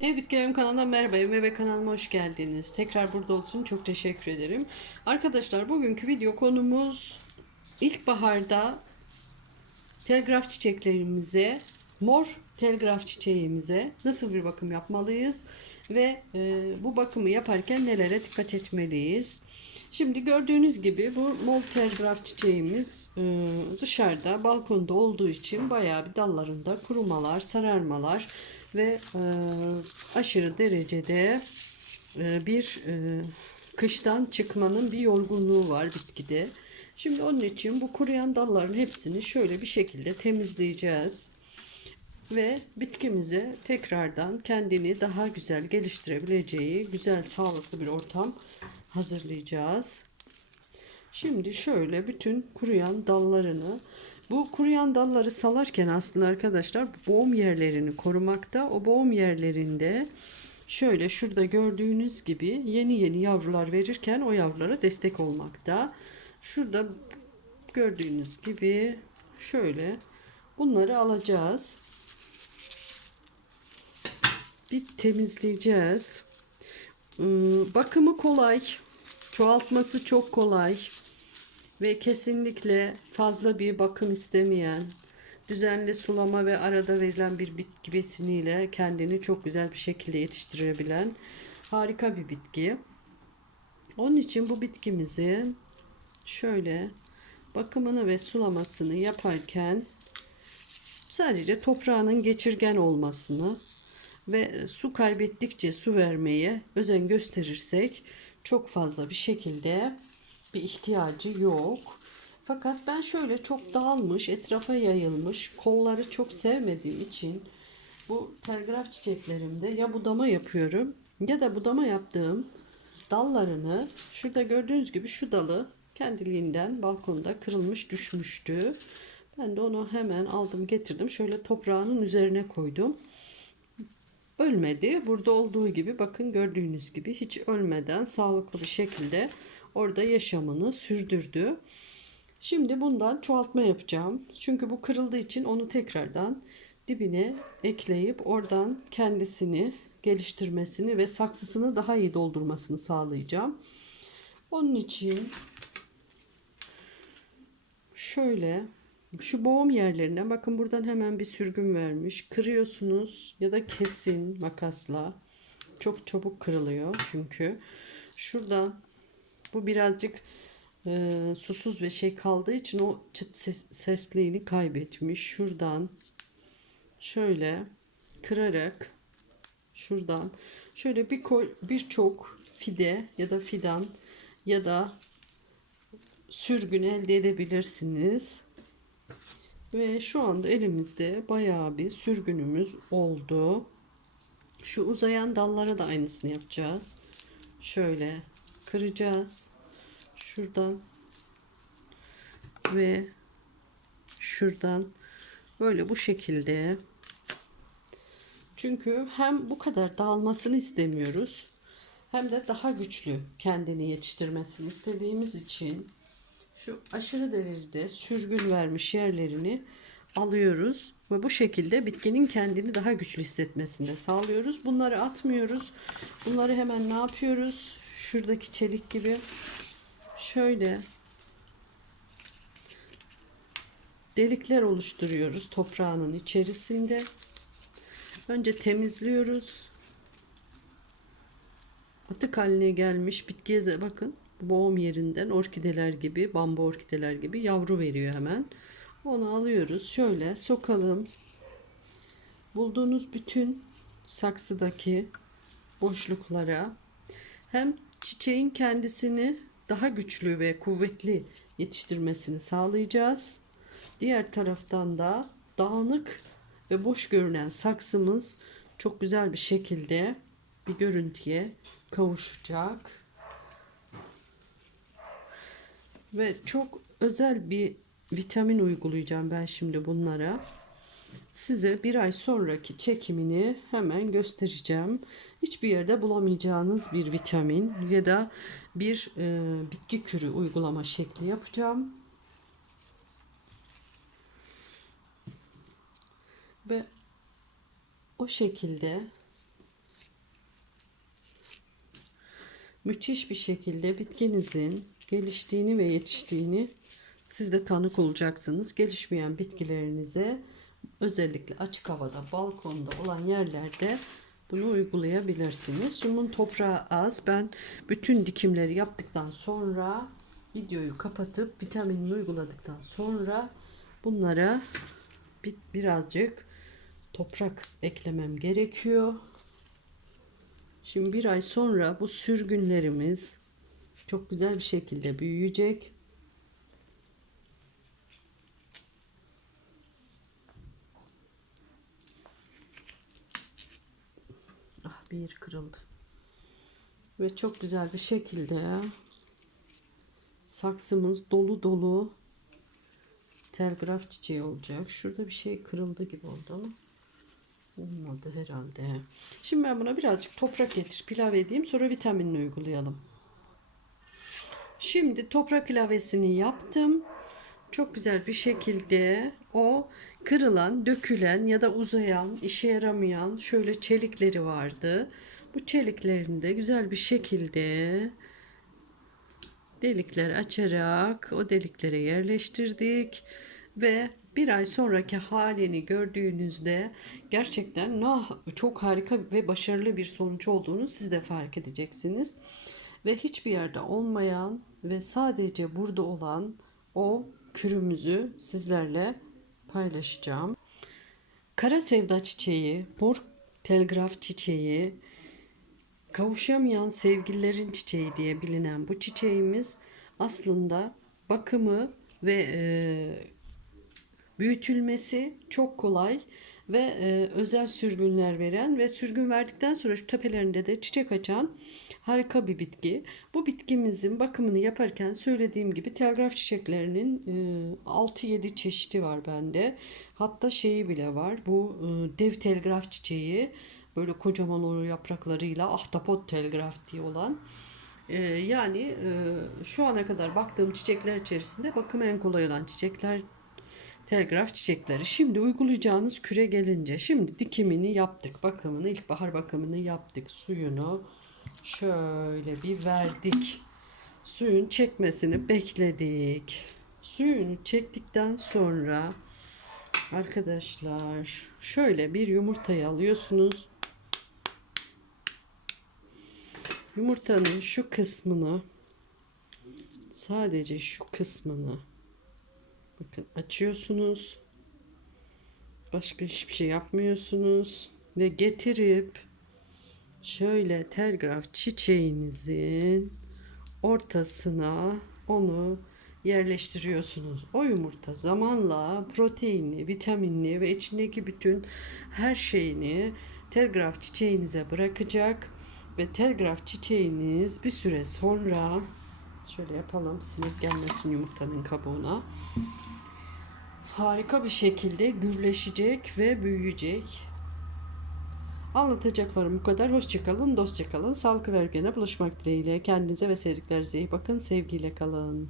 Ev Bitkilerim kanalından merhaba. Evime ve kanalıma hoş geldiniz. Tekrar burada için çok teşekkür ederim. Arkadaşlar bugünkü video konumuz ilkbaharda telgraf çiçeklerimize, mor telgraf çiçeğimize nasıl bir bakım yapmalıyız ve e, bu bakımı yaparken nelere dikkat etmeliyiz? Şimdi gördüğünüz gibi bu mor telgraf çiçeğimiz e, dışarıda balkonda olduğu için bayağı bir dallarında kurumalar, sararmalar ve e, aşırı derecede e, bir kıştan çıkmanın bir yorgunluğu var bitkide. Şimdi onun için bu kuruyan dalların hepsini şöyle bir şekilde temizleyeceğiz. Ve bitkimize tekrardan kendini daha güzel geliştirebileceği güzel sağlıklı bir ortam hazırlayacağız. Şimdi şöyle bütün kuruyan dallarını bu kuruyan dalları salarken aslında arkadaşlar boğum yerlerini korumakta. O boğum yerlerinde şöyle şurada gördüğünüz gibi yeni yeni yavrular verirken o yavrulara destek olmakta. Şurada gördüğünüz gibi şöyle bunları alacağız. Bir temizleyeceğiz. Bakımı kolay. Çoğaltması çok kolay ve kesinlikle fazla bir bakım istemeyen, düzenli sulama ve arada verilen bir bitki besiniyle kendini çok güzel bir şekilde yetiştirebilen harika bir bitki. Onun için bu bitkimizin şöyle bakımını ve sulamasını yaparken sadece toprağının geçirgen olmasını ve su kaybettikçe su vermeye özen gösterirsek çok fazla bir şekilde bir ihtiyacı yok. Fakat ben şöyle çok dağılmış, etrafa yayılmış, kolları çok sevmediğim için bu telgraf çiçeklerimde ya budama yapıyorum ya da budama yaptığım dallarını şurada gördüğünüz gibi şu dalı kendiliğinden balkonda kırılmış düşmüştü. Ben de onu hemen aldım getirdim. Şöyle toprağının üzerine koydum. Ölmedi. Burada olduğu gibi bakın gördüğünüz gibi hiç ölmeden sağlıklı bir şekilde orada yaşamını sürdürdü. Şimdi bundan çoğaltma yapacağım. Çünkü bu kırıldığı için onu tekrardan dibine ekleyip oradan kendisini geliştirmesini ve saksısını daha iyi doldurmasını sağlayacağım. Onun için şöyle şu boğum yerlerine bakın buradan hemen bir sürgün vermiş. Kırıyorsunuz ya da kesin makasla. Çok çabuk kırılıyor çünkü. Şuradan bu birazcık e, susuz ve şey kaldığı için o çıt ses, sesliğini kaybetmiş. Şuradan şöyle kırarak şuradan şöyle bir birçok fide ya da fidan ya da sürgün elde edebilirsiniz. Ve şu anda elimizde bayağı bir sürgünümüz oldu. Şu uzayan dallara da aynısını yapacağız. Şöyle kıracağız. Şuradan ve şuradan böyle bu şekilde. Çünkü hem bu kadar dağılmasını istemiyoruz hem de daha güçlü kendini yetiştirmesini istediğimiz için şu aşırı derecede sürgün vermiş yerlerini alıyoruz ve bu şekilde bitkinin kendini daha güçlü hissetmesini de sağlıyoruz. Bunları atmıyoruz. Bunları hemen ne yapıyoruz? Şuradaki çelik gibi şöyle delikler oluşturuyoruz toprağının içerisinde. Önce temizliyoruz. Atık haline gelmiş bitkiye bakın boğum yerinden orkideler gibi, bambu orkideler gibi yavru veriyor hemen. Onu alıyoruz. Şöyle sokalım. Bulduğunuz bütün saksıdaki boşluklara hem çiçeğin kendisini daha güçlü ve kuvvetli yetiştirmesini sağlayacağız. Diğer taraftan da dağınık ve boş görünen saksımız çok güzel bir şekilde bir görüntüye kavuşacak. Ve çok özel bir vitamin uygulayacağım ben şimdi bunlara. Size bir ay sonraki çekimini hemen göstereceğim. Hiçbir yerde bulamayacağınız bir vitamin ya da bir e, bitki kürü uygulama şekli yapacağım. Ve o şekilde müthiş bir şekilde bitkinizin geliştiğini ve yetiştiğini siz de tanık olacaksınız. Gelişmeyen bitkilerinize özellikle açık havada, balkonda olan yerlerde bunu uygulayabilirsiniz. Şimdi toprağı az. Ben bütün dikimleri yaptıktan sonra videoyu kapatıp vitaminini uyguladıktan sonra bunlara bir, birazcık toprak eklemem gerekiyor. Şimdi bir ay sonra bu sürgünlerimiz çok güzel bir şekilde büyüyecek. Ah bir kırıldı. Ve çok güzel bir şekilde saksımız dolu dolu telgraf çiçeği olacak. Şurada bir şey kırıldı gibi oldu ama olmadı herhalde. Şimdi ben buna birazcık toprak getir ilave edeyim sonra vitaminini uygulayalım. Şimdi toprak ilavesini yaptım. Çok güzel bir şekilde o kırılan, dökülen ya da uzayan, işe yaramayan şöyle çelikleri vardı. Bu çeliklerini de güzel bir şekilde delikler açarak o deliklere yerleştirdik ve bir ay sonraki halini gördüğünüzde gerçekten nah, çok harika ve başarılı bir sonuç olduğunu siz de fark edeceksiniz. Ve hiçbir yerde olmayan ve sadece burada olan o kürümüzü sizlerle paylaşacağım. Kara sevda çiçeği, mor telgraf çiçeği, kavuşamayan sevgililerin çiçeği diye bilinen bu çiçeğimiz aslında bakımı ve e, büyütülmesi çok kolay ve e, özel sürgünler veren ve sürgün verdikten sonra şu tepelerinde de çiçek açan harika bir bitki. Bu bitkimizin bakımını yaparken söylediğim gibi telgraf çiçeklerinin e, 6-7 çeşidi var bende. Hatta şeyi bile var. Bu e, dev telgraf çiçeği böyle kocaman o yapraklarıyla ahtapot telgraf diye olan. E, yani e, şu ana kadar baktığım çiçekler içerisinde bakımı en kolay olan çiçekler telgraf çiçekleri. Şimdi uygulayacağınız küre gelince şimdi dikimini yaptık. Bakımını ilkbahar bakımını yaptık. Suyunu şöyle bir verdik. Suyun çekmesini bekledik. Suyunu çektikten sonra arkadaşlar şöyle bir yumurtayı alıyorsunuz. Yumurtanın şu kısmını sadece şu kısmını bakın açıyorsunuz. Başka hiçbir şey yapmıyorsunuz ve getirip şöyle telgraf çiçeğinizin ortasına onu yerleştiriyorsunuz. O yumurta zamanla proteinli, vitaminli ve içindeki bütün her şeyini telgraf çiçeğinize bırakacak ve telgraf çiçeğiniz bir süre sonra şöyle yapalım sinek gelmesin yumurtanın kabuğuna harika bir şekilde gürleşecek ve büyüyecek. Anlatacaklarım bu kadar. Hoşçakalın, dostça kalın. Sağlık ve ergene buluşmak dileğiyle. Kendinize ve sevdiklerinize iyi bakın. Sevgiyle kalın.